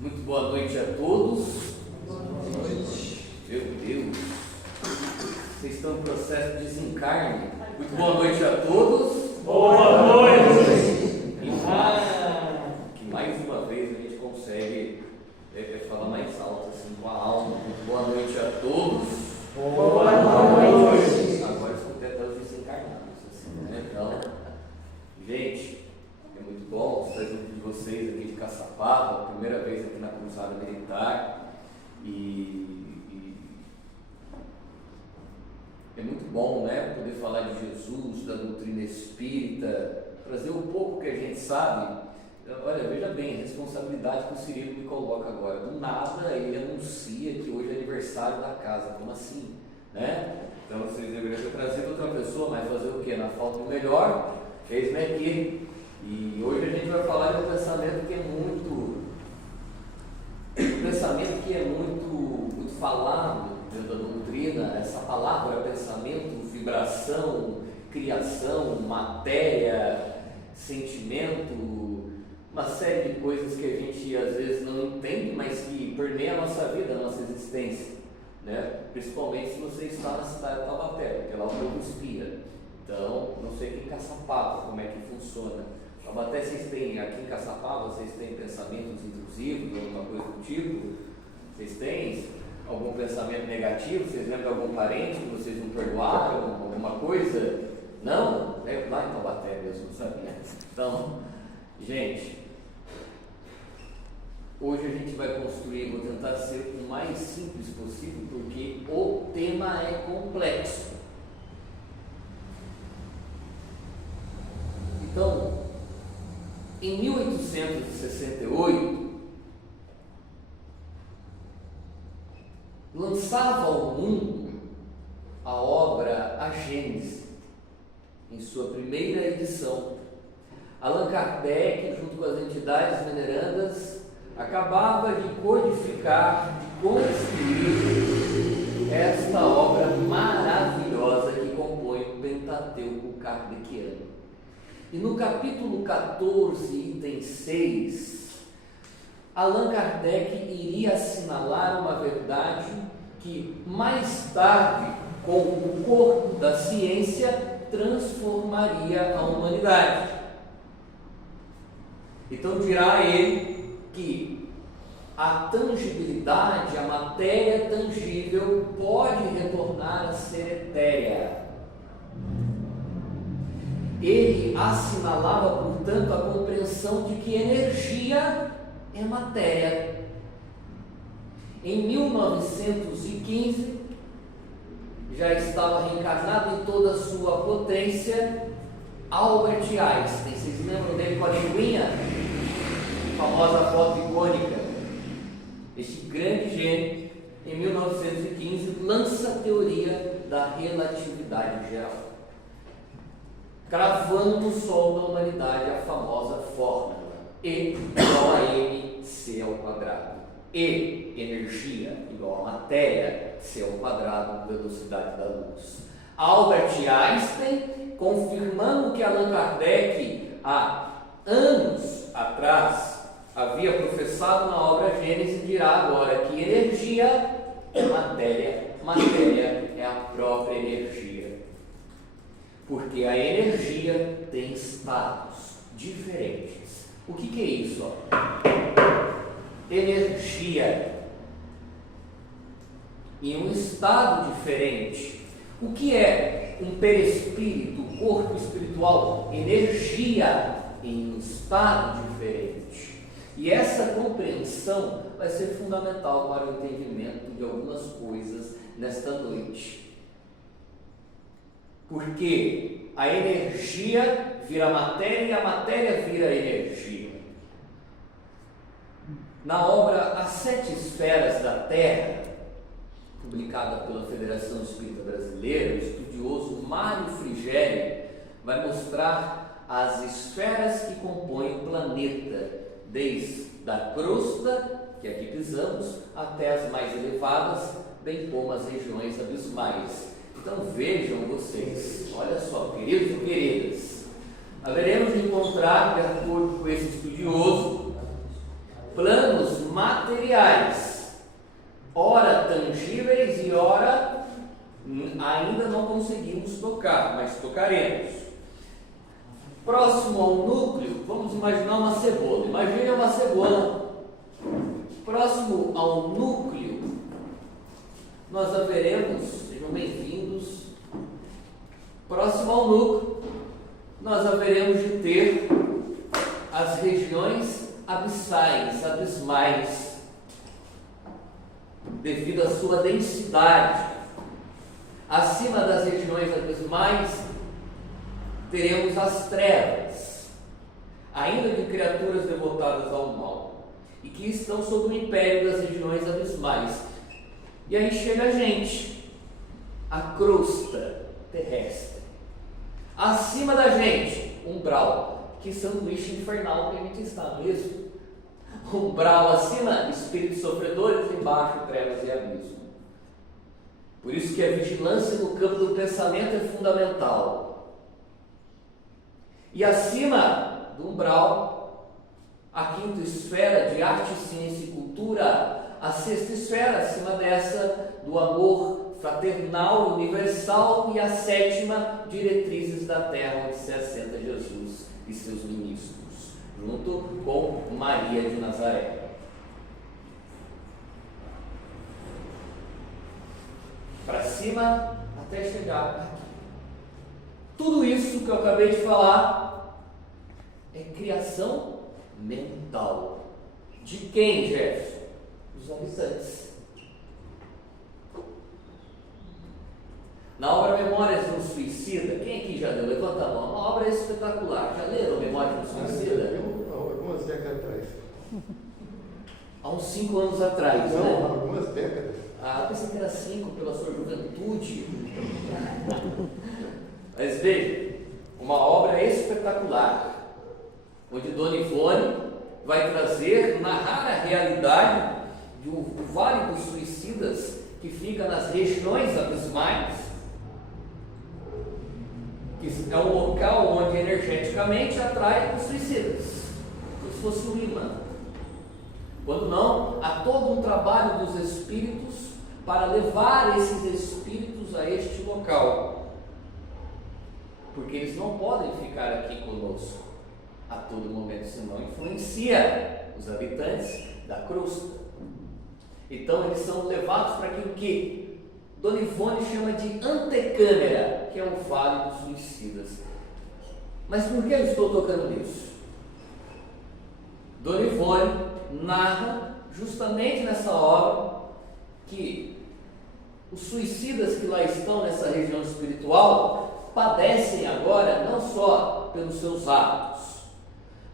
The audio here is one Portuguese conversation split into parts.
Muito boa noite a todos. Boa noite. Meu Deus, vocês estão em processo de desencarne. Muito boa noite a todos. Boa noite. Que mais uma vez a gente consegue falar mais alto, assim, com a alma. Muito boa noite a todos. Boa noite. Agora escutei até os desencarnados, assim, né? Então, gente, é muito bom estar junto de vocês aqui de Caçapava, primeira vez aqui na Cruzada Militar, e é muito bom, né, poder falar de Jesus, da doutrina espírita, trazer um pouco que a gente sabe. Olha, veja bem, a responsabilidade que o Cirilo me coloca agora. Do nada ele anuncia que hoje é aniversário da casa, como assim, né? Então vocês deveriam ter trazido outra pessoa, mas fazer o quê? Na falta do melhor, fez-me aqui. E hoje a gente vai falar de um pensamento que é muito falado dentro da doutrina. Essa palavra, pensamento, vibração, criação, matéria, sentimento, uma série de coisas que a gente às vezes não entende, mas que permeia a nossa vida, a nossa existência, né? Principalmente se você está na cidade de Taubaté, porque lá o povo inspira. Então, não sei aqui em Caçapava como é que funciona. Taubaté, vocês têm, aqui em Caçapava, vocês têm pensamentos intrusivos, alguma coisa do tipo? Vocês têm algum pensamento negativo? Vocês lembram de algum parente que vocês não perdoaram? Alguma coisa? Não? É lá em Taubaté mesmo, não sabia? Então, gente, hoje a gente vai construir, vou tentar ser o mais simples possível, porque o tema é complexo. Então, em 1868, lançava ao mundo a obra A Gênese, em sua primeira edição. Allan Kardec, junto com as entidades venerandas, acabava de codificar, de construir esta obra maravilhosa que compõe o Pentateuco Kardeciano. E no capítulo 14, item 6, Allan Kardec iria assinalar uma verdade que mais tarde, com o corpo da ciência, transformaria a humanidade. Então dirá ele que a tangibilidade, a matéria tangível, pode retornar a ser etérea. Ele assinalava, portanto, a compreensão de que energia é matéria. Em 1915, já estava reencarnado em toda a sua potência Albert Einstein. Vocês lembram dele com a linguinha? A famosa foto icônica. Este grande gênio, em 1915, lança a teoria da relatividade geral, cravando no sol da humanidade a famosa fórmula E igual a mc ao quadrado. E, energia, igual a matéria, c ao quadrado, velocidade da luz. Albert Einstein, confirmando que Allan Kardec, há anos atrás, havia professado na obra Gênese, dirá agora que energia é matéria, matéria é a própria energia. Porque a energia tem estados diferentes. O que é isso? Energia em um estado diferente. O que é um perispírito, corpo espiritual? Energia em um estado diferente. E essa compreensão vai ser fundamental para o entendimento de algumas coisas nesta noite. Porque a energia vira matéria e a matéria vira energia. Na obra As Sete Esferas da Terra, publicada pela Federação Espírita Brasileira, o estudioso Mário Frigério vai mostrar as esferas que compõem o planeta, desde a crosta, que aqui pisamos, até as mais elevadas, bem como as regiões abismais. Então vejam vocês, olha só, queridos e queridas, haveremos de encontrar, de acordo com esse estudioso, planos mais materiais, ora tangíveis e ora ainda não conseguimos tocar, mas tocaremos. Próximo ao núcleo, vamos imaginar uma cebola. Imagine uma cebola. Próximo ao núcleo, nós haveremos, sejam bem-vindos, próximo ao núcleo, nós haveremos de ter as regiões abismais, devido à sua densidade. Acima das regiões abismais, teremos as trevas, ainda de criaturas devotadas ao mal, e que estão sob o império das regiões abismais. E aí chega a gente, a crosta terrestre. Acima da gente, umbral, que sanduíche infernal que a gente está, não é isso? Umbral acima, espíritos sofredores, embaixo, trevas e abismo. Por isso que a vigilância no campo do pensamento é fundamental. E acima do umbral, a quinta esfera de arte, ciência e cultura, a sexta esfera, acima dessa, do amor fraternal, universal, e a sétima, diretrizes da terra, onde se assenta Jesus e seus ministros, junto com Maria de Nazaré. Para cima, até chegar aqui. Tudo isso que eu acabei de falar é criação mental. De quem, Jefferson? Dos habitantes. Na obra Memórias de um Suicida, quem aqui já leu? Levanta a mão. Uma obra espetacular. Já leram Memórias de um Suicida? Algumas décadas atrás. Há uns 5 anos atrás, Não, né? algumas décadas. Eu pensei que era 5 pela sua juventude. Mas veja, uma obra espetacular, onde Dona Ivone vai narrar a realidade do Vale dos Suicidas, que fica nas regiões abismais, que é um local onde energeticamente atrai os suicidas, como se fosse um imã. Quando não, há todo um trabalho dos espíritos para levar esses espíritos a este local, porque eles não podem ficar aqui conosco a todo momento, senão influencia os habitantes da crosta. Então eles são levados para aquilo que Dona Ivone chama de antecâmara, que é o Vale dos Suicidas. Mas por que eu estou tocando nisso? Dona Ivone narra justamente nessa obra que os suicidas que lá estão nessa região espiritual padecem agora não só pelos seus atos,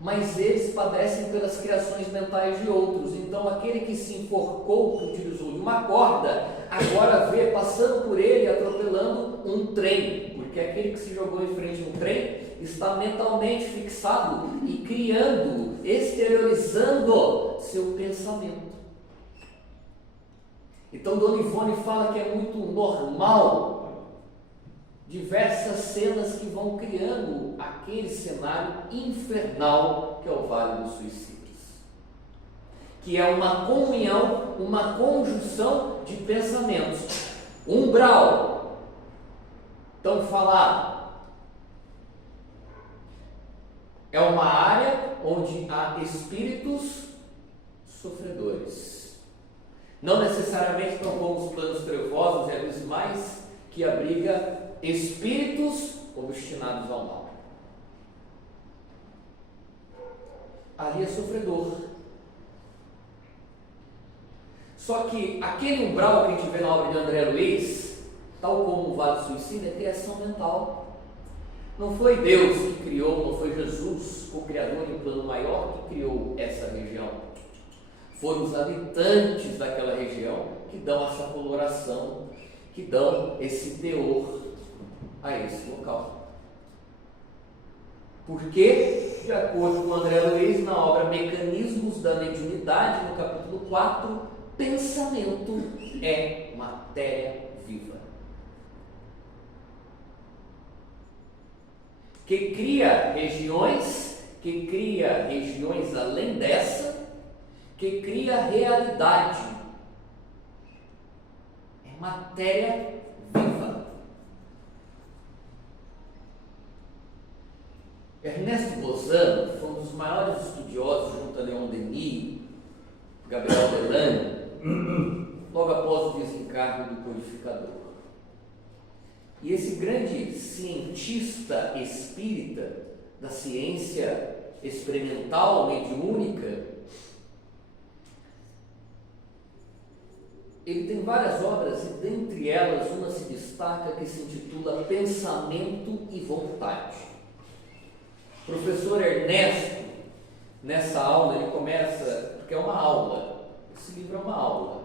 mas eles padecem pelas criações mentais de outros. Então aquele que se enforcou, que utilizou de uma corda, agora vê passando por ele, atropelando um trem, porque aquele que se jogou em frente a um trem está mentalmente fixado e criando, exteriorizando seu pensamento. Então Dona Ivone fala que é muito normal diversas cenas que vão criando aquele cenário infernal que é o Vale dos Suicidas, que é uma comunhão, uma conjunção de pensamentos. Umbral, tão falado, é uma área onde há espíritos sofredores, não necessariamente tão como os planos trevosos e abismais, que abriga espíritos obstinados ao mal. Ali é sofredor. Só que aquele umbral que a gente vê na obra de André Luiz, tal como o Vale do Suicida, é criação mental. Não foi Deus que criou, não foi Jesus, o Criador em plano maior, que criou essa região. Foram os habitantes daquela região que dão essa coloração, que dão esse teor a esse local. Porque, de acordo com André Luiz, na obra Mecanismos da Mediunidade, no capítulo 4, pensamento é matéria viva, que cria regiões além dessa, que cria realidade. É matéria viva. Ernesto Bozano foi um dos maiores estudiosos, junto a Leon Denis, Gabriel Delane, logo após o desencargo do codificador. E esse grande cientista espírita da ciência experimental mediúnica, ele tem várias obras e dentre elas uma se destaca que se intitula Pensamento e Vontade. O professor Ernesto, nessa aula, ele começa, porque é uma aula, esse livro é uma aula,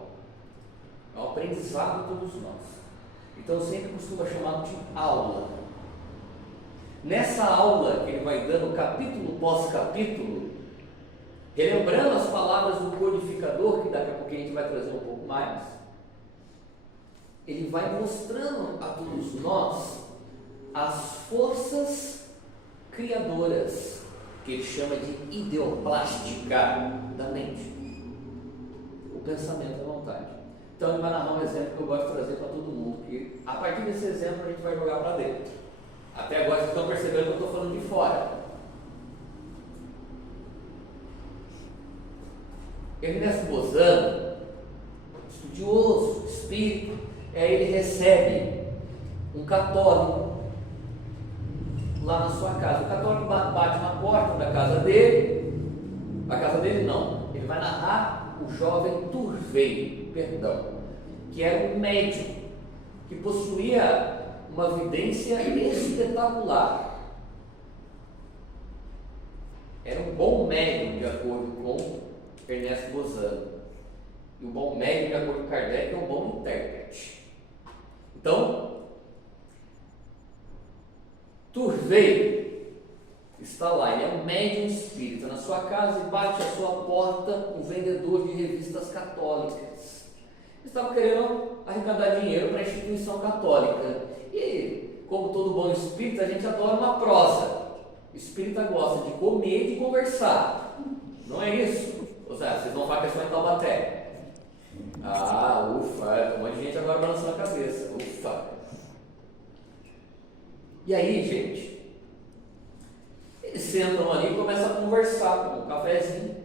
é um aprendizado de todos nós. Então eu sempre costumo chamar de aula. Nessa aula que ele vai dando capítulo pós capítulo, relembrando as palavras do codificador, que daqui a pouco a gente vai trazer um pouco mais, ele vai mostrando a todos nós as forças criadoras, que ele chama de ideoplástica da mente, o pensamento e a vontade. Então ele vai narrar um exemplo que eu gosto de trazer para todo mundo, que a partir desse exemplo a gente vai jogar para dentro. Até agora vocês estão percebendo que eu estou falando de fora. Ernesto Bozano, estudioso, espírito, ele recebe um católico lá na sua casa. O católico bate na porta da casa dele, a casa dele não, ele vai narrar o jovem Turvey, que era um médium que possuía uma vidência espetacular. Era um bom médium, de acordo com Ernesto Bozano. E o bom médium, de acordo com Kardec, é um bom intérprete. Então, Turvey está lá, ele é um médium espírita na sua casa e bate à sua porta um vendedor de revistas católicas. Estava querendo arrecadar dinheiro para a instituição católica. E, como todo bom espírita, a gente adora uma prosa. O espírita gosta de comer e de conversar. Não é isso? Ou seja, vocês vão falar que é só em Taubaté. Ah, ufa, tem um monte de gente agora balançando a cabeça. Ufa. E aí, gente, eles sentam ali e começam a conversar com um cafezinho.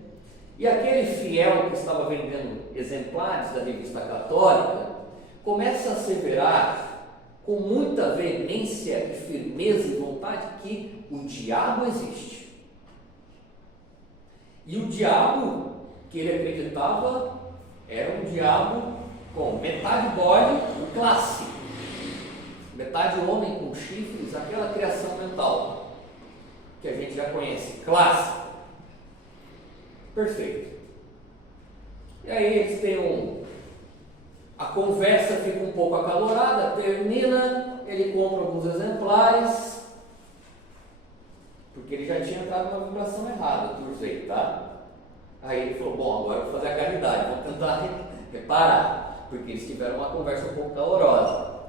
E aquele fiel que estava vendendo exemplares da revista católica começa a asseverar com muita veemência e firmeza e vontade que o diabo existe. E o diabo que ele acreditava era um diabo com metade bode, o clássico, metade homem com chifres, aquela criação mental que a gente já conhece, clássico. Perfeito. E aí eles têm a conversa fica um pouco acalorada, termina, ele compra alguns exemplares, porque ele já tinha entrado numa vibração errada, Turvey, tá? Aí ele falou, bom, agora eu vou fazer a caridade, vamos tentar reparar, porque eles tiveram uma conversa um pouco calorosa.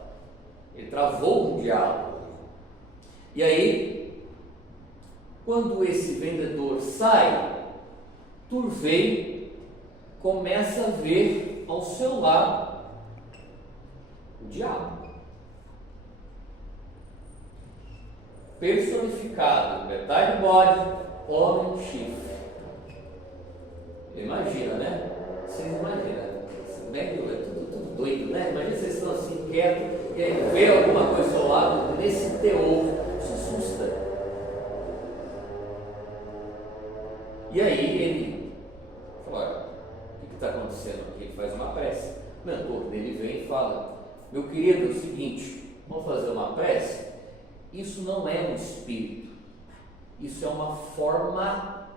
Ele travou um diálogo. E aí, quando esse vendedor sai, Turvey começa a ver ao seu lado o diabo, personificado, metade bode, homem chifre. Imagina, né? Vocês imaginam, é tudo doido, né? Imagina vocês estão assim quietos e aí vê alguma coisa ao lado nesse teor, se assusta. E aí ele fala, olha, o que está acontecendo aqui? Ele faz uma prece. O mentor dele vem e fala, meu querido, é o seguinte, vamos fazer uma prece? Isso não é um espírito, isso é uma forma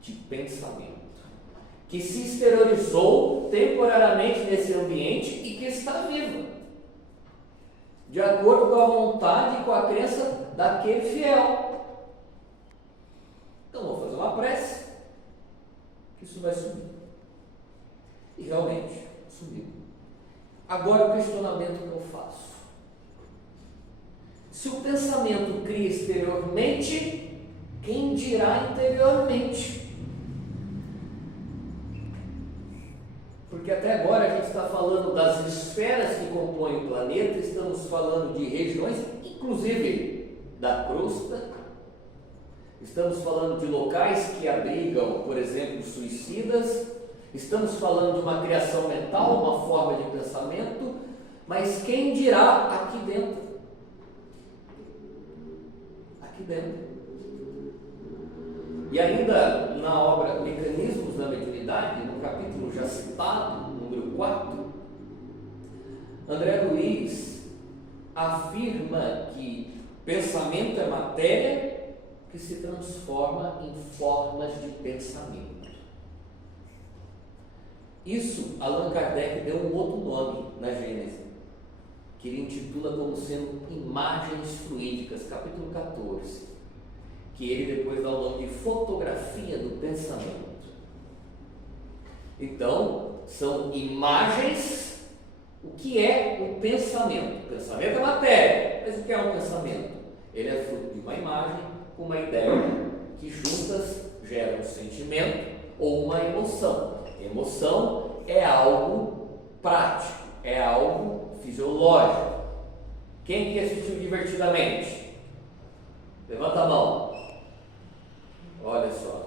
de pensamento que se exteriorizou temporariamente nesse ambiente e que está vivo, de acordo com a vontade e com a crença daquele fiel. Então vou fazer uma prece, que isso vai sumir. E realmente sumiu. Agora o questionamento que eu faço: se o pensamento cria exteriormente, quem dirá interiormente? Porque até agora a gente está falando das esferas que compõem o planeta, estamos falando de regiões, inclusive da crosta, estamos falando de locais que abrigam, por exemplo, suicidas, estamos falando de uma criação mental, uma forma de pensamento, mas quem dirá aqui dentro? Aqui dentro. E ainda na obra Mecanismos da Mediunidade, no capítulo já citado, número 4, André Luiz afirma que pensamento é matéria que se transforma em formas de pensamento. Isso Allan Kardec deu um outro nome na Gênese, que ele intitula como sendo Imagens Fluídicas, capítulo 14, que ele depois dá o nome de Fotografia do Pensamento. Então, são imagens. O que é um pensamento? O pensamento é matéria, mas o que é um pensamento? Ele é fruto de uma imagem com uma ideia que juntas geram um sentimento ou uma emoção. Emoção é algo prático, é algo fisiológico. Quem que assistiu Divertidamente? Levanta a mão. Olha só.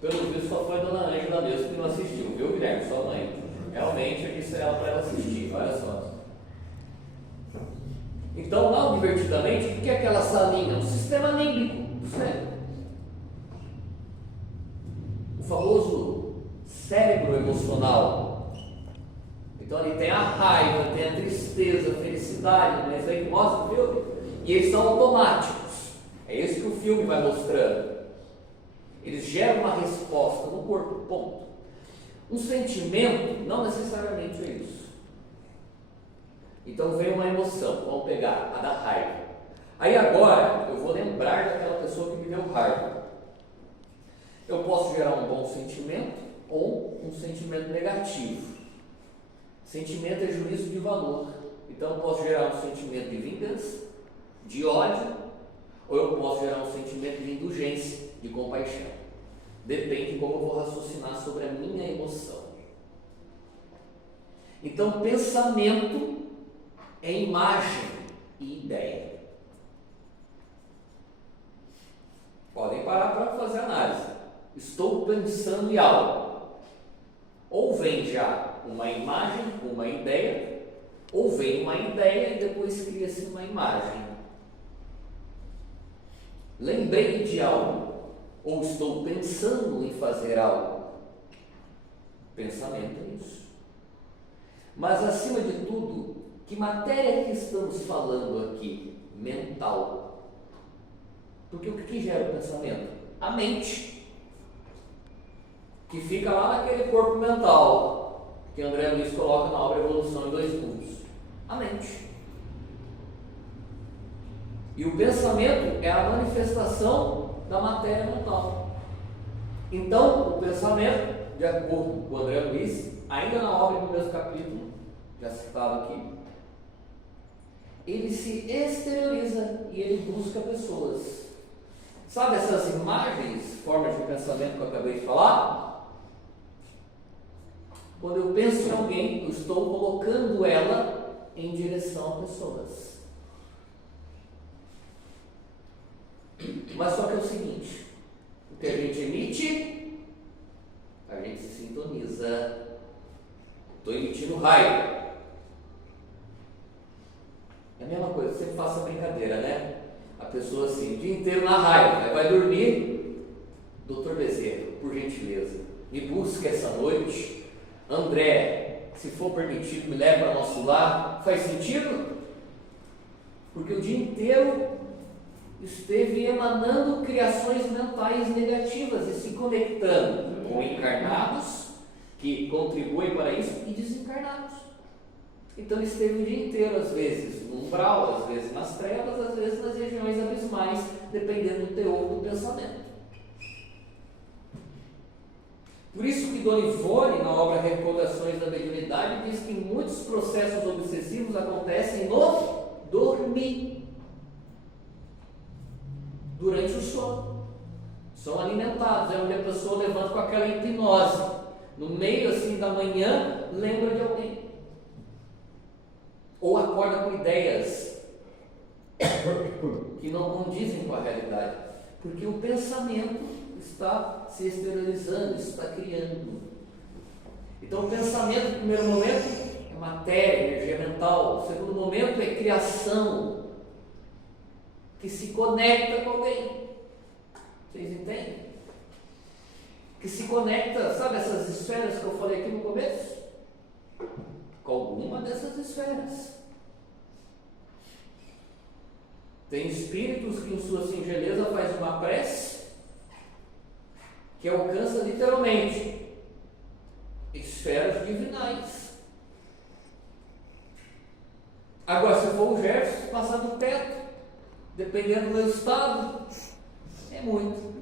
Pelo visto só foi a dona Ângela mesmo que não assistiu, viu, Guilherme? Sua mãe. Realmente eu disse a ela para ela assistir, olha só. Então, lá Divertidamente, o que é aquela salinha? Um sistema límbico do cérebro. O famoso cérebro emocional. Então ali tem a raiva, tem a tristeza, a felicidade, né? Isso aí que mostra o filme. E eles são automáticos. É isso que o filme vai mostrando. Eles geram uma resposta no corpo, ponto. Um sentimento não necessariamente é isso. Então vem uma emoção, vamos pegar a da raiva. Aí agora eu vou lembrar daquela pessoa que me deu raiva. Eu posso gerar um bom sentimento ou um sentimento negativo. Sentimento é juízo de valor. Então eu posso gerar um sentimento de vingança, de ódio, ou eu posso gerar um sentimento de indulgência, de compaixão. Depende de como eu vou raciocinar sobre a minha emoção. Então, pensamento é imagem e ideia. Podem parar para fazer análise. Estou pensando em algo. Ou vem já uma imagem, uma ideia, ou vem uma ideia e depois cria-se uma imagem. Lembrei de algo, ou estou pensando em fazer algo. Pensamento é isso. Mas acima de tudo, que matéria que estamos falando aqui? Mental. Porque o que gera o pensamento? A mente, que fica lá naquele corpo mental que André Luiz coloca na obra Evolução em 2 Mundos. A mente. E o pensamento é a manifestação da matéria mental. Então, o pensamento, de acordo com André Luiz, ainda na obra do mesmo capítulo, já citado aqui, ele se exterioriza e ele busca pessoas. Sabe essas imagens, formas de pensamento que eu acabei de falar? Quando eu penso em alguém, eu estou colocando ela em direção a pessoas. Mas só que é o seguinte, o que a gente emite, a gente se sintoniza. Estou emitindo raio. É a mesma coisa, sempre faço a brincadeira, né? A pessoa assim, o dia inteiro na raiva, aí vai dormir. Doutor Bezerra, por gentileza, me busque essa noite. André, se for permitido, me leve para nosso lar. Faz sentido? Porque o dia inteiro esteve emanando criações mentais negativas e se conectando com encarnados que contribuem para isso e desencarnados. Então ele esteve o dia inteiro, às vezes no umbral, às vezes nas trevas, às vezes nas regiões abismais, dependendo do teor do pensamento. Por isso que Dona Ivone, na obra Recordações da Mediunidade, diz que muitos processos obsessivos acontecem no dormir, durante o sono. São alimentados, é onde a pessoa levanta com aquela hipnose. no meio assim da manhã, lembra de alguém. Ou acorda com ideias que não condizem com a realidade. Porque o pensamento está se exteriorizando, está criando. Então o pensamento, no primeiro momento, é matéria, energia mental. O segundo momento é criação, que se conecta com alguém. Vocês entendem? Que se conecta, sabe essas esferas que eu falei aqui no começo? Com alguma dessas esferas. Tem espíritos que em sua singeleza faz uma prece que alcança literalmente esferas divinais. Agora, se for o Jefferson, passar do teto, dependendo do meu estado, é muito.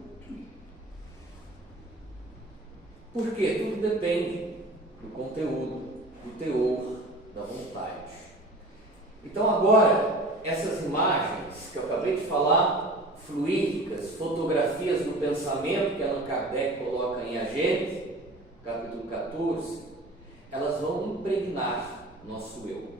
Por quê? Tudo depende do conteúdo, do teor, da vontade. Então agora, essas imagens que eu acabei de falar, fluídicas, fotografias do pensamento que Allan Kardec coloca em A Gênese, capítulo 14, elas vão impregnar nosso eu.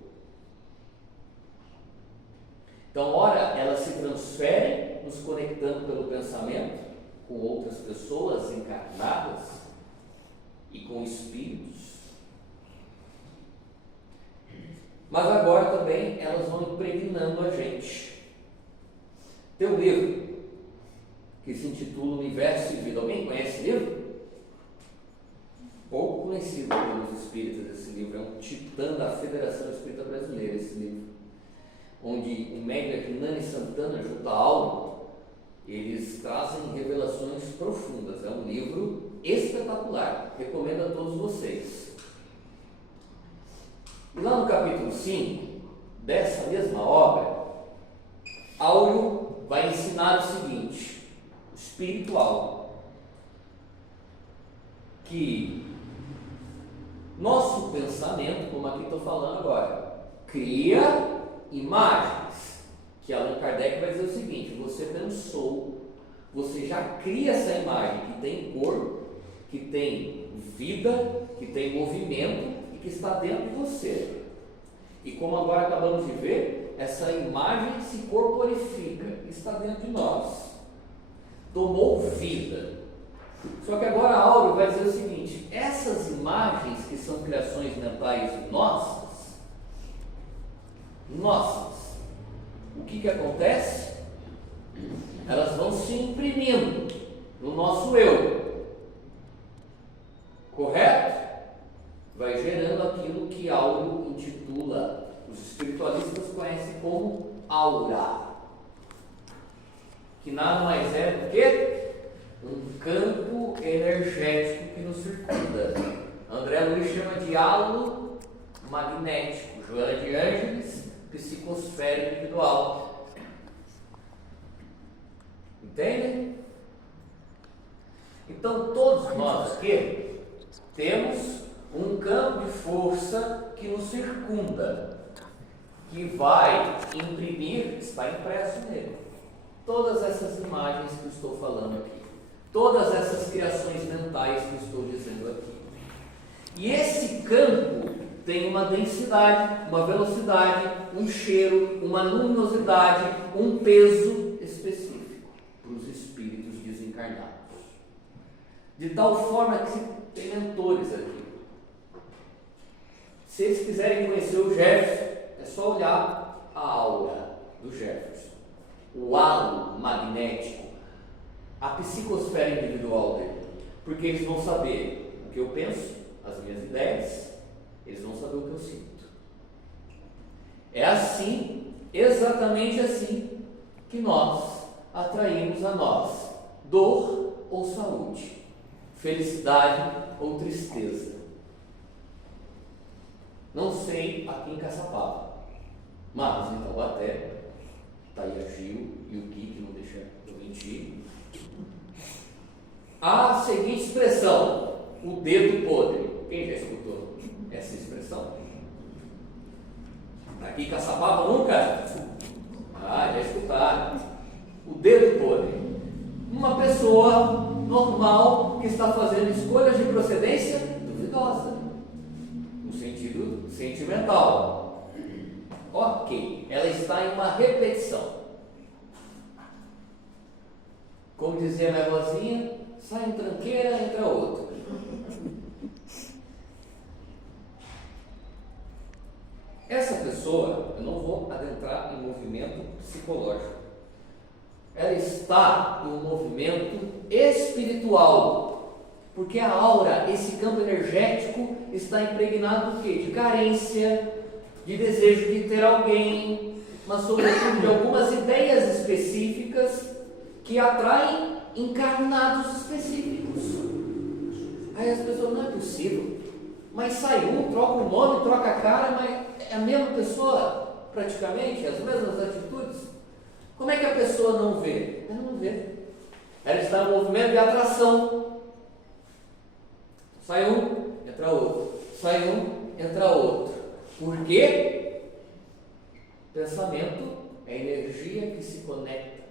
Então, ora, elas se transferem, nos conectando pelo pensamento com outras pessoas encarnadas e com espíritos. Mas agora também elas vão impregnando a gente. Tem um livro que se intitula Universo e Vida. Alguém conhece esse livro? Pouco conhecido pelos espíritas esse livro. É um titã da Federação Espírita Brasileira esse livro. Onde o médium Hernani Santana junto a Auro, eles trazem revelações profundas. É um livro espetacular. Recomendo a todos vocês. E lá no capítulo 5 dessa mesma obra, Áureo vai ensinar o seguinte, espiritual, que nosso pensamento, como aqui estou falando agora, cria imagens, que Allan Kardec vai dizer o seguinte: você pensou, você já cria essa imagem que tem corpo, que tem vida, que tem movimento e que está dentro de você. E como agora acabamos de ver, essa imagem se corporifica, está dentro de nós, tomou vida. Só que agora Áureo vai dizer o seguinte: essas imagens que são criações mentais nossas, o que acontece? Elas vão se imprimindo no nosso eu, correto? Vai gerando aquilo que Áureo intitula, os espiritualistas conhecem como aura, que nada mais é do que um campo energético que nos circunda. André Luiz chama de halo magnético, Joana de Ângeles, psicosfera individual. Entendem? Então todos nós aqui temos um campo de força que nos circunda, que vai imprimir, está impresso nele, todas essas imagens que eu estou falando aqui, todas essas criações mentais que eu estou dizendo aqui. E esse campo tem uma densidade, uma velocidade, um cheiro, uma luminosidade, um peso específico para os espíritos desencarnados. De tal forma que tem mentores aqui. Se eles quiserem conhecer o Jefferson, é só olhar a aura do Jefferson, o halo magnético, a psicosfera individual dele, porque eles vão saber o que eu penso, as minhas ideias, eles vão saber o que eu sinto. É assim, exatamente assim, que nós atraímos a nós dor ou saúde, felicidade ou tristeza. Não sei aqui em Caçapava, mas em Taubaté, está aí a Gil e o Gui, que não deixa eu mentir, a seguinte expressão: o dedo podre. Quem já escutou essa expressão? Aqui em Caçapava nunca? Já escutaram. O dedo podre. Uma pessoa normal que está fazendo escolhas de procedência sentimental. Ok, ela está em uma repetição. Como dizia minha vozinha, sai um tranqueira, entra outro. Essa pessoa, eu não vou adentrar em movimento psicológico. Ela está em um movimento espiritual, porque a aura, esse campo energético, está impregnado do quê? De carência, de desejo de ter alguém, mas sobretudo de algumas ideias específicas que atraem encarnados específicos. Aí as pessoas, não é possível, mas sai um, troca o nome, troca a cara, mas é a mesma pessoa, praticamente, as mesmas atitudes. Como é que a pessoa não vê? Ela não vê. Ela está em um movimento de atração. Sai um, entra outro. Sai um, entra outro. Por quê? Pensamento é energia que se conecta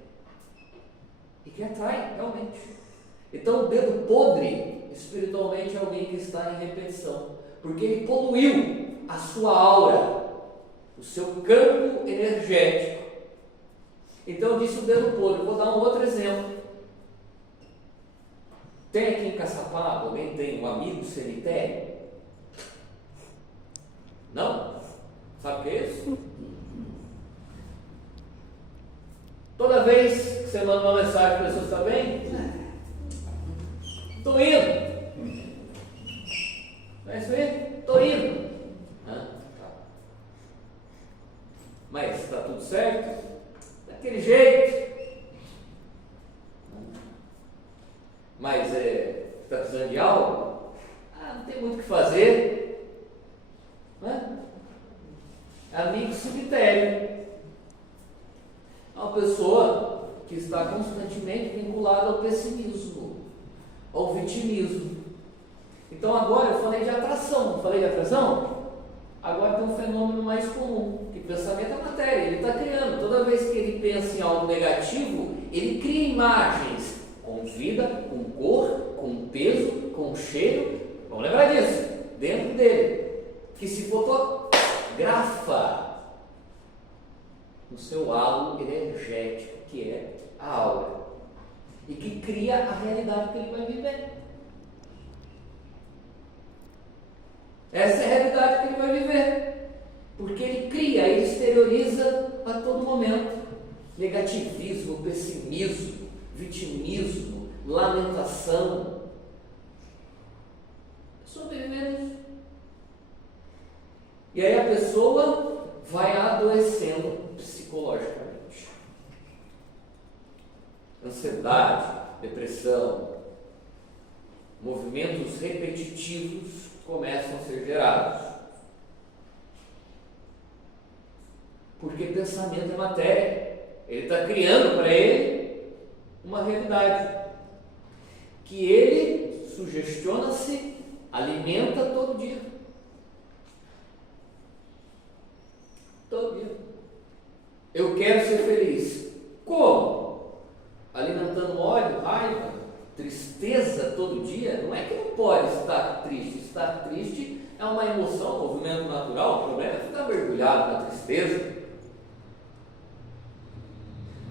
e que atrai, realmente. Então, o dedo podre, espiritualmente, é alguém que está em repetição, porque ele poluiu a sua aura, o seu campo energético. Então, eu disse o dedo podre. Vou dar um outro exemplo. Tem aqui em Caçapava, alguém tem um amigo cemitério? Não? Sabe o que é isso? Toda vez que você manda uma mensagem para a pessoa, está bem? Estou indo. Não é isso aí? Estou indo. Tá. Mas está tudo certo? Daquele jeito. Mas está precisando de algo? Não tem muito o que fazer. Amigo cemitério. É uma pessoa que está constantemente vinculada ao pessimismo, ao vitimismo. Então agora eu falei de atração, não falei de atração? Agora tem um fenômeno mais comum, que pensamento é matéria, ele está criando. Toda vez que ele pensa em algo negativo, ele cria imagens com vida, com cor, com peso, com cheiro. Vamos lembrar disso, dentro dele, que se fotografa no seu halo energético, que é a aura, e que cria a realidade que ele vai viver. Essa é a realidade que ele vai viver, porque ele cria, ele exterioriza a todo momento negativismo, pessimismo, vitimismo, lamentação. Sobrevivendo. E aí a pessoa vai adoecendo psicologicamente. Ansiedade, depressão, movimentos repetitivos começam a ser gerados. Porque pensamento é matéria. Ele está criando para ele uma realidade que ele sugestiona-se, alimenta todo dia. Todo dia. Eu quero ser feliz. Como? Alimentando ódio, raiva, tristeza todo dia? Não é que não pode estar triste. Estar triste é uma emoção, um movimento natural. O problema é ficar mergulhado na tristeza.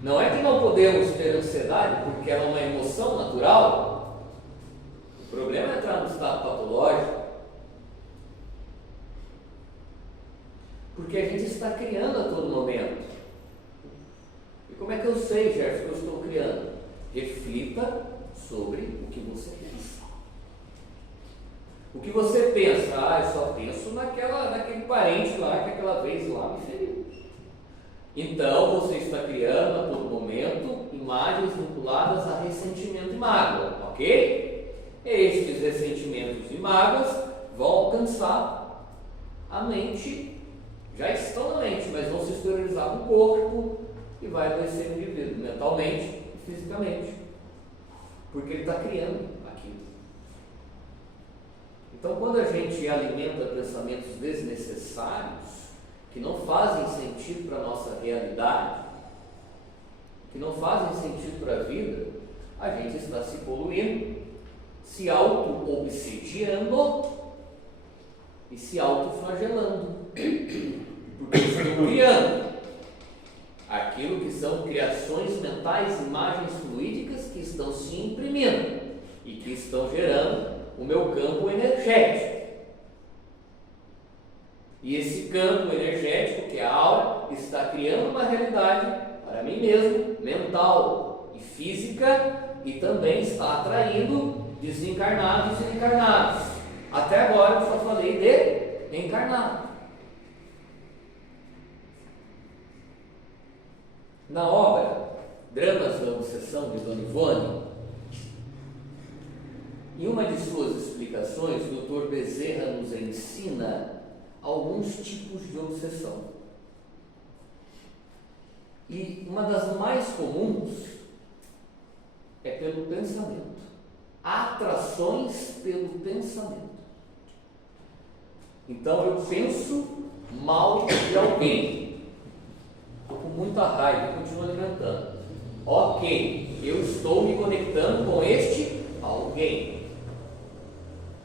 Não é que não podemos ter ansiedade porque é uma emoção natural. O problema é entrar no estado patológico. Porque a gente está criando a todo momento. E como é que eu sei, Gerson, que eu estou criando? Reflita sobre o que você pensa. O que você pensa? Eu só penso naquele parente lá que aquela vez lá me feriu. Então você está criando a todo momento imagens vinculadas a ressentimento e mágoa, ok? Estes ressentimentos e mágoas vão alcançar a mente, já estão na mente, mas vão se exteriorizar no corpo e vai adoecer o indivíduo, mentalmente e fisicamente, porque ele está criando aquilo. Então, quando a gente alimenta pensamentos desnecessários, que não fazem sentido para a nossa realidade, que não fazem sentido para a vida, a gente está se poluindo, se auto-obsediando e se autoflagelando, porque estão criando aquilo que são criações mentais, imagens fluídicas que estão se imprimindo e que estão gerando o meu campo energético. E esse campo energético, que é a aura, está criando uma realidade para mim mesmo, mental e física, e também está atraindo desencarnados e encarnados. Até agora eu só falei de encarnado. Na obra Dramas da Obsessão, de Dona Ivone, em uma de suas explicações, o Dr. Bezerra nos ensina alguns tipos de obsessão. E uma das mais comuns é pelo pensamento. Atrações pelo pensamento. Então eu penso mal de alguém. Estou com muita raiva e continuo alimentando. Ok, eu estou me conectando com este alguém.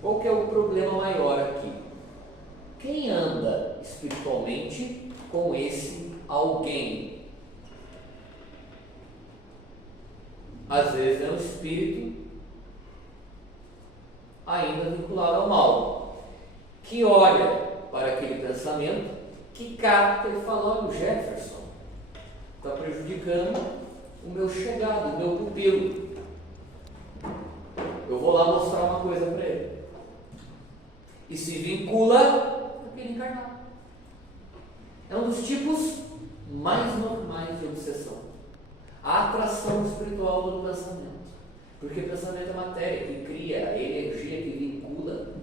Qual que é o problema maior aqui? Quem anda espiritualmente com esse alguém? Às vezes é um espírito ainda vinculado ao mal, que olha para aquele pensamento, que capta e fala: olha, o Jefferson está prejudicando o meu chegado, o meu pupilo. Eu vou lá mostrar uma coisa para ele. E se vincula com aquele encarnado. É um dos tipos mais normais de obsessão. A atração espiritual do pensamento. Porque pensamento é matéria que cria, é energia que vincula.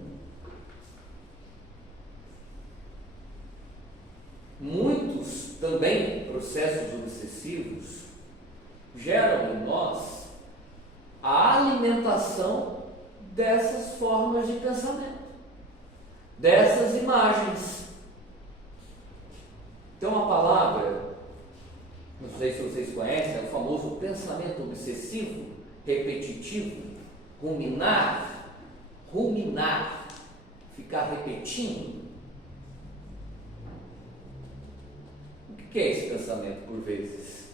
Muitos também processos obsessivos geram em nós a alimentação dessas formas de pensamento, dessas imagens. Tem uma palavra, não sei se vocês conhecem, é o famoso pensamento obsessivo, repetitivo, ruminar, ficar repetindo. O que é esse pensamento por vezes?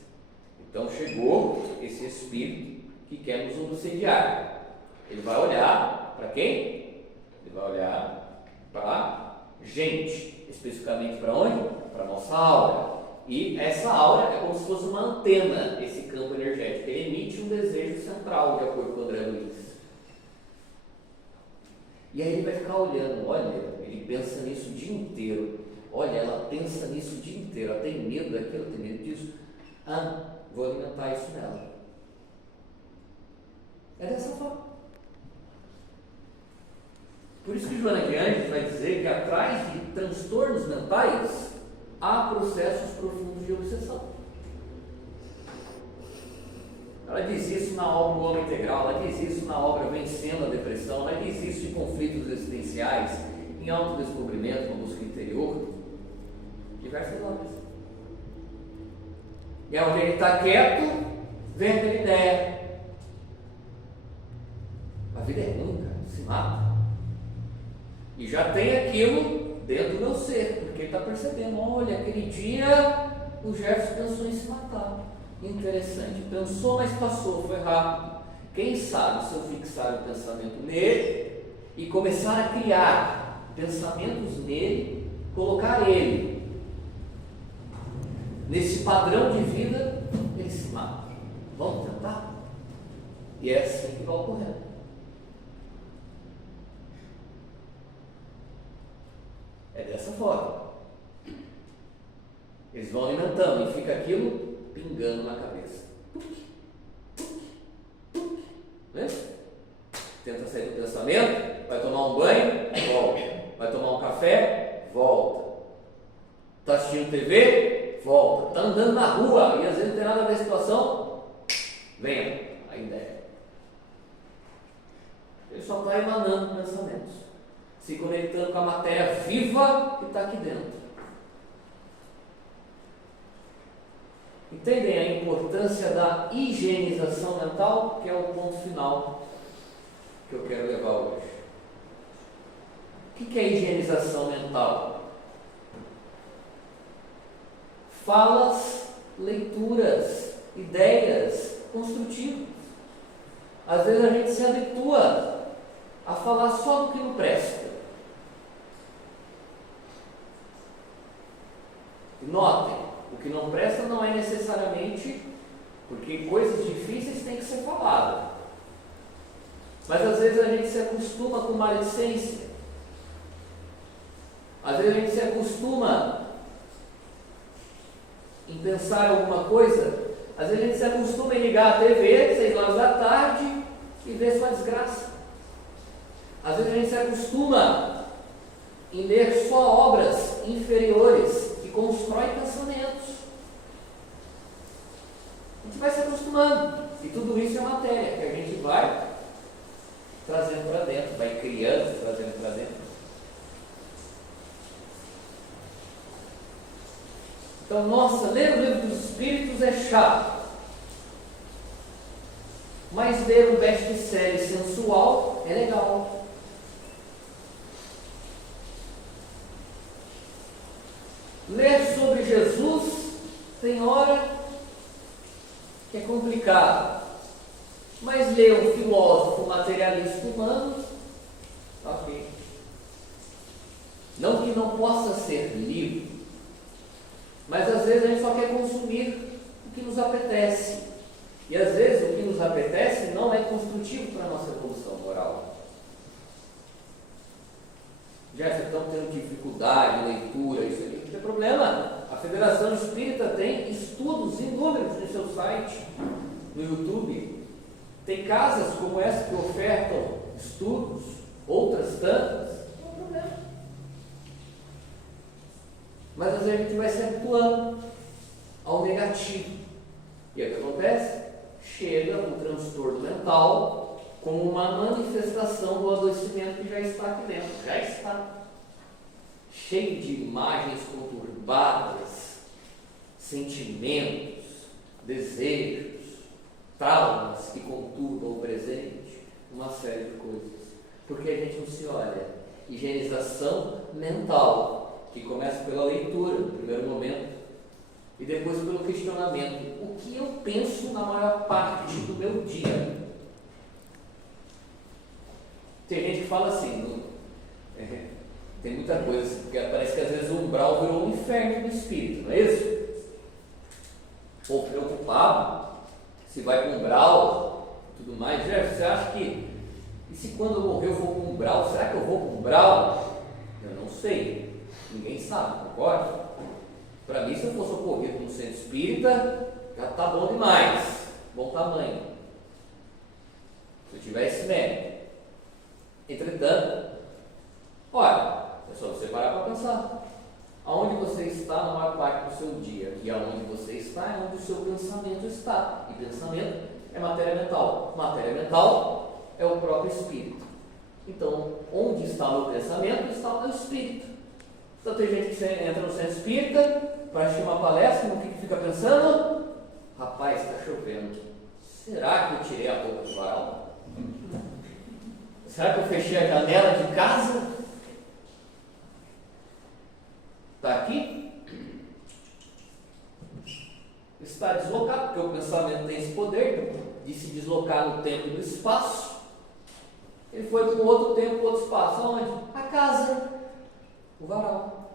Então chegou esse espírito que quer nos obsediar. Ele vai olhar para quem? Ele vai olhar para gente, especificamente para onde? Para a nossa aura. E essa aura é como se fosse uma antena, esse campo energético. Ele emite um desejo central, de acordo com o André Luiz. E aí ele vai ficar olhando, olha, ele pensa nisso o dia inteiro. Olha, ela pensa nisso o dia inteiro, ela tem medo daquilo, tem medo disso. Ah, vou alimentar isso nela. É dessa forma. Por isso que Joana de Ângeles vai dizer que atrás de transtornos mentais há processos profundos de obsessão. Ela diz isso na obra O Homem Integral, ela diz isso na obra Vencendo a Depressão, ela diz isso em Conflitos Existenciais, em Autodescobrimento, uma busca interior, diversas obras. E onde ele está quieto, vem aquela ideia. A vida é ruim, cara, se mata. E já tem aquilo dentro do meu ser, porque ele está percebendo, olha, aquele dia o Jefferson pensou em se matar. Interessante, pensou, mas passou, foi rápido. Quem sabe se eu fixar o pensamento nele e começar a criar pensamentos nele, colocar ele nesse padrão de vida, ele se mata. Vamos tentar? E é assim que vai ocorrendo. É dessa forma. Eles vão alimentando e fica aquilo pingando na cabeça. Né? Tenta sair do pensamento, vai tomar um banho, volta. Vai tomar um café, volta. Está assistindo TV, volta. Está andando na rua e às vezes não tem nada a ver com a situação, venha a ideia. Ele só está emanando pensamentos, se conectando com a matéria viva que está aqui dentro. Entendem a importância da higienização mental, que é o ponto final que eu quero levar hoje. O que é higienização mental? Falas, leituras, ideias construtivas. Às vezes a gente se habitua a falar só do que não presta. E notem, o que não presta não é necessariamente porque coisas difíceis têm que ser faladas. Mas às vezes a gente se acostuma com maledicência. Às vezes a gente se acostuma em pensar alguma coisa. Às vezes a gente se acostuma em ligar a TV 6 horas da tarde e ver só desgraça. Às vezes a gente se acostuma em ler só obras inferiores que constroem pensamentos. A gente vai se acostumando. E tudo isso é matéria que a gente vai trazendo para dentro, vai criando, trazendo para dentro. Então, nossa, ler o livro dos Espíritos é chato. Mas ler um best-seller sensual é legal. Ler sobre Jesus tem hora que é complicado. Mas ler um filósofo materialista humano, ok. Não que não possa ser livre, mas às vezes a gente só quer consumir o que nos apetece. E às vezes o que nos apetece não é construtivo para a nossa evolução moral. Já estamos tendo dificuldade, leitura, isso aqui não tem problema. A Federação Espírita tem estudos inúmeros no seu site, no YouTube. Tem casas como essa que ofertam estudos, outras tantas, não tem problema. Mas às vezes a gente vai se habituando ao negativo. E o que acontece? Chega um transtorno mental como uma manifestação do adoecimento que já está aqui dentro. Já está. Cheio de imagens conturbadas, sentimentos, desejos, traumas que conturbam o presente, uma série de coisas. Porque a gente não se olha. Higienização mental, que começa pela leitura, no primeiro momento, e depois pelo questionamento. O que eu penso na maior parte do meu dia? Tem gente que fala assim, tem muita coisa, porque parece que às vezes o umbral virou um inferno do espírito, não é isso? Ou preocupado, se vai para o umbral, tudo mais. Você acha que, e se quando eu morrer eu vou para o umbral? Será que eu vou para o umbral? Eu não sei, ninguém sabe, concorda? Para mim, se eu fosse ocorrido no centro espírita, já está bom demais, bom tamanho. Se eu tiver esse mérito. Entretanto, olha, é só você parar para pensar. Aonde você está na maior parte do seu dia? E aonde você está é onde o seu pensamento está. E pensamento é matéria mental. Matéria mental é o próprio espírito. Então, onde está o meu pensamento, está o meu espírito. Então tem gente que entra no centro espírita para assistir uma palestra, no que fica pensando? Rapaz, está chovendo. Será que eu tirei a roupa do varal? Será que eu fechei a janela de casa? Está aqui? Está deslocado, porque o pensamento tem esse poder de se deslocar no tempo e no espaço. Ele foi para um outro tempo, outro espaço. Aonde? A casa, o varal,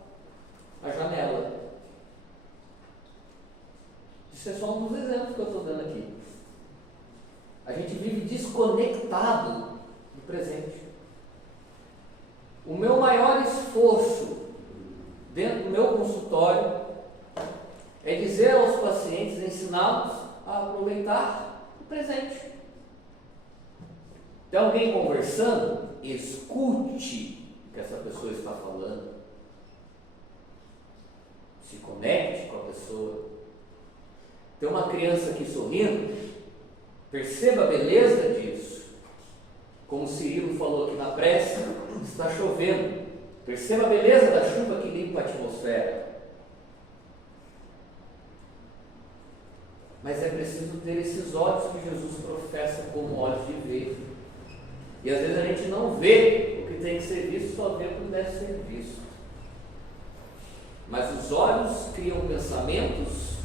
a janela. Isso é só um dos exemplos que eu estou dando aqui. A gente vive desconectado do presente. O meu maior esforço dentro do meu consultório é dizer aos pacientes, ensiná-los a aproveitar o presente. Tem alguém conversando? Escute o que essa pessoa está falando. Se conecte com a pessoa. Tem uma criança aqui sorrindo, perceba a beleza disso. Como o Cirilo falou aqui na prece, está chovendo. Perceba a beleza da chuva que limpa a atmosfera. Mas é preciso ter esses olhos que Jesus professa como olhos de ver. E às vezes a gente não vê o que que tem que ser visto só vê o que deve ser visto. Mas os olhos criam pensamentos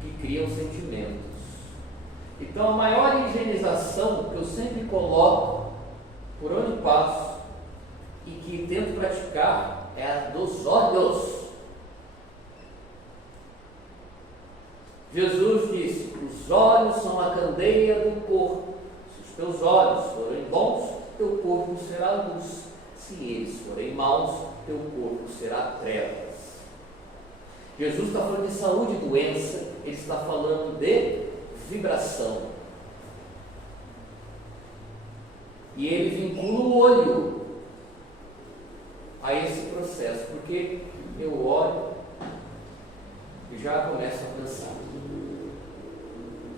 que criam sentimentos. Então a maior higienização que eu sempre coloco por onde passo e que tento praticar é a dos olhos. Jesus disse: os olhos são a candeia do corpo. Se os teus olhos forem bons, teu corpo será luz. Se eles forem maus, teu corpo será trevas. Jesus está falando de saúde e doença, ele está falando de vibração. E ele vincula o olho a esse processo, porque eu olho e já começo a pensar.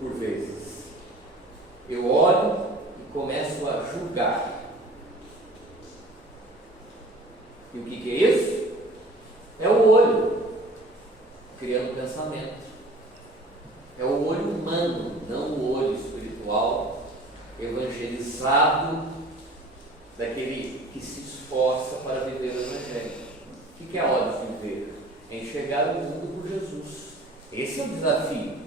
Por vezes, eu olho e começo a julgar. E o que é isso? É o olho criando pensamento. É o olho humano, não o olho espiritual, evangelizado, daquele que se esforça para viver o Evangelho. O que é olhos de ver? É enxergar o mundo por Jesus. Esse é o desafio.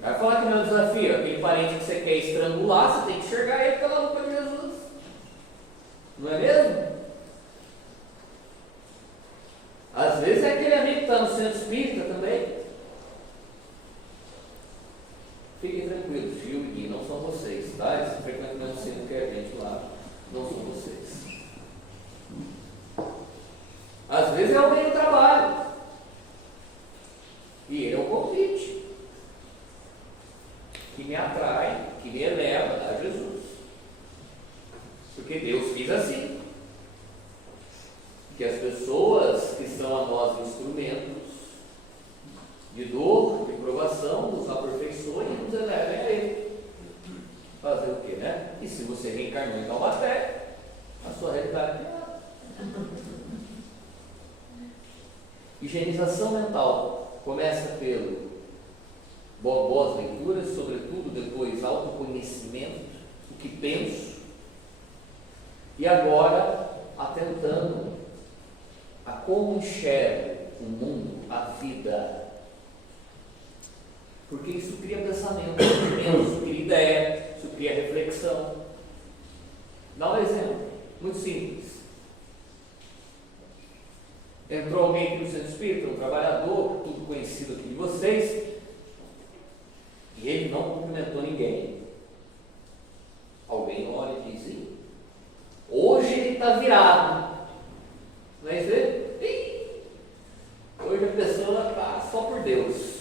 Vai falar que não é um desafio. Aquele parente que você quer estrangular, você tem que enxergar ele pela lupa de Jesus. Não é mesmo? Às vezes é aquele amigo que está no centro espírita também. Fiquem tranquilos, Gil e Gui, não são vocês, tá? Eles frequentam o mesmo centro que a gente lá, não são vocês. Às vezes é alguém no trabalho. E ele é o convite que me atrai, que me eleva a Jesus. Porque Deus quis assim. Que as pessoas que são a nós instrumentos de dor, de provação, nos aperfeiçoem e nos elevem a Ele. Fazer o quê, né? E se você reencarnou em Taubaté, a sua realidade é nada. Higienização mental começa pelo boas leituras, sobretudo depois autoconhecimento, o que penso, e agora atentando a como enxergo o mundo, a vida, porque isso cria pensamento, isso cria ideia, isso cria reflexão. Dá um exemplo muito simples. Entrou alguém aqui no centro espírita, um trabalhador, tudo conhecido aqui de vocês, e ele não cumprimentou ninguém. Alguém olha e diz: Ih, hoje ele está virado. Não é isso? Hoje a pessoa está só por Deus.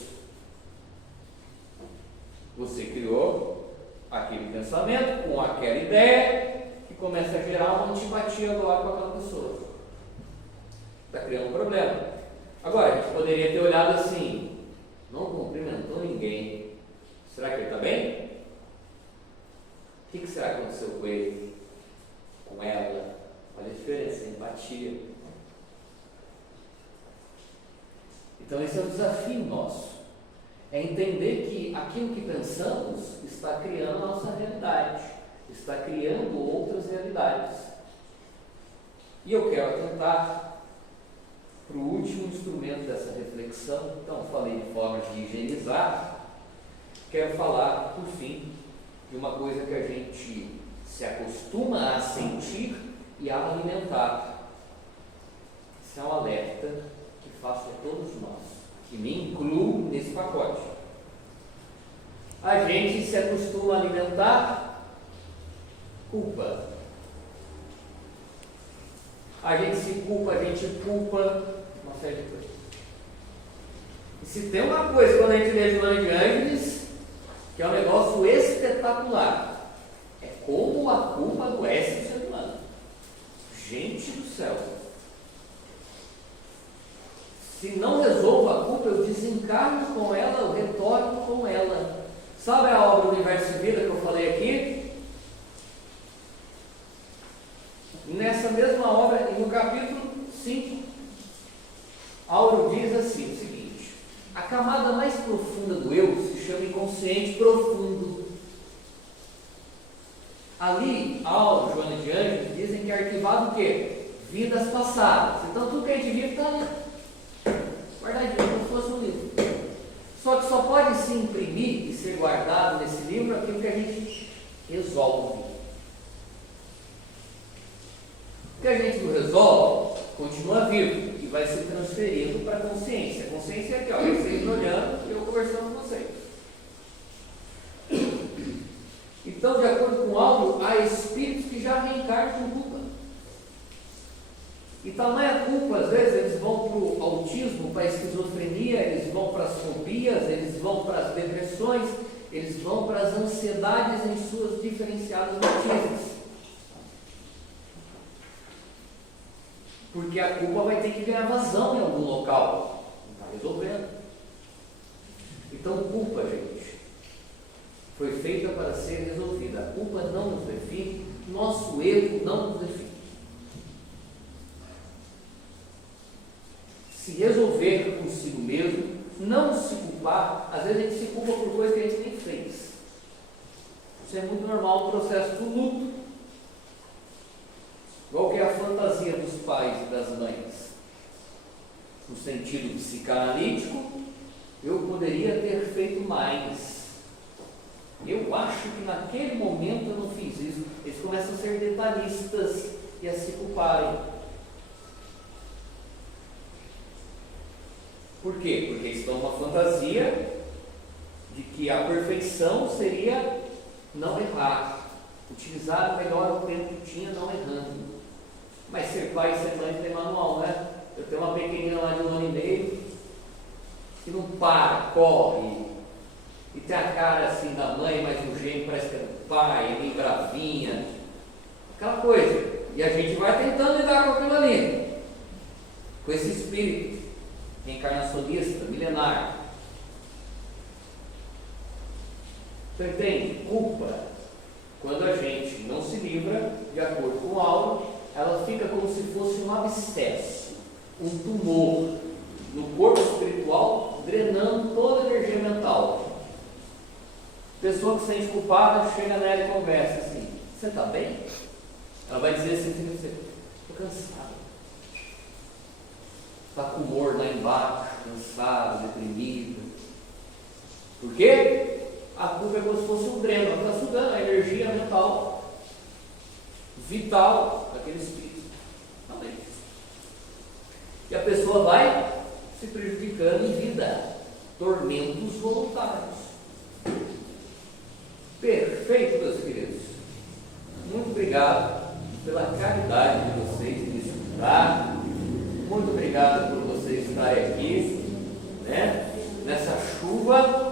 Você criou aquele pensamento com aquela ideia que começa a gerar uma antipatia agora com aquela pessoa. Está criando um problema. Agora, a gente poderia ter olhado assim: não cumprimentou ninguém. Será que ele está bem? O que será que aconteceu com ele? Com ela? Olha a diferença, empatia. Então esse é o desafio nosso. É entender que aquilo que pensamos está criando a nossa realidade. Está criando outras realidades. E eu quero atentar para o último instrumento dessa reflexão. Então, falei de forma de higienizar. Quero falar, por fim, de uma coisa que a gente se acostuma a sentir e a alimentar. Isso é um alerta que faço a todos nós, que me incluo nesse pacote. A gente se acostuma a alimentar culpa. A gente se culpa, a gente culpa uma série de coisas. E se tem uma coisa quando a gente lê Joana de Ângeles, que é um negócio espetacular, é como a culpa adoece o ser humano. Gente do céu! Se não resolvo a culpa, eu desencarno com ela, eu retorno com ela. Sabe a obra Universo e Vida que eu falei aqui? Nessa mesma obra, no capítulo 5, Auro diz assim, o seguinte: a camada mais profunda do eu se chama inconsciente profundo. Ali, Aldo, Joana de Anjos, dizem que é arquivado o quê? Vidas passadas. Então tudo que a gente vive está ali, guardadinho, como se fosse um livro. Só que só pode se imprimir e ser guardado nesse livro aquilo que a gente resolve. O que a gente não resolve, continua vivo e vai ser transferido para a consciência. A consciência é aqui, ó, vocês olhando e eu conversando com vocês. Então, de acordo com Aldo, há espíritos que já reencarnam com culpa. E tamanha culpa, às vezes, eles vão para o autismo, para a esquizofrenia, eles vão para as fobias, eles vão para as depressões, eles vão para as ansiedades em suas diferenciadas matizes. Porque a culpa vai ter que ganhar vazão em algum local. Não está resolvendo. Então, culpa, gente, foi feita para ser resolvida. A culpa não nos define, nosso erro não nos define. Se resolver consigo mesmo, não se culpar, às vezes a gente se culpa por coisas que a gente nem fez. Isso é muito normal no processo do luto. Qual que é a fantasia dos pais e das mães? No sentido psicanalítico, eu poderia ter feito mais. Eu acho que naquele momento eu não fiz isso. Eles começam a ser detalhistas e a se culparem. Por quê? Porque estão uma fantasia de que a perfeição seria não errar, utilizar melhor o tempo que tinha não errando. Mas ser pai e ser mãe tem manual, né? Eu tenho uma pequenina lá de 1 ano e meio que não para, corre, e tem a cara assim da mãe, mas o gênio parece que é do pai, meio bravinha, aquela coisa. E a gente vai tentando lidar com aquilo ali, com esse espírito reencarnacionista, milenar. Você entende? Culpa, quando a gente não se livra, de acordo com o Auro, ela fica como se fosse um abscesso, um tumor no corpo espiritual, drenando toda a energia mental. Pessoa que se sente culpada, chega nela e conversa assim: você está bem? Ela vai dizer assim: estou cansado. Está com o humor lá embaixo, cansado, deprimido. Por quê? A culpa é como se fosse um dreno, ela está sugando a energia mental, vital daquele espírito. E a pessoa vai se prejudicando em vida, tormentos voluntários. Perfeito, meus queridos. Muito obrigado pela caridade de vocês de me escutar. Muito obrigado por vocês estarem aqui, né? Nessa chuva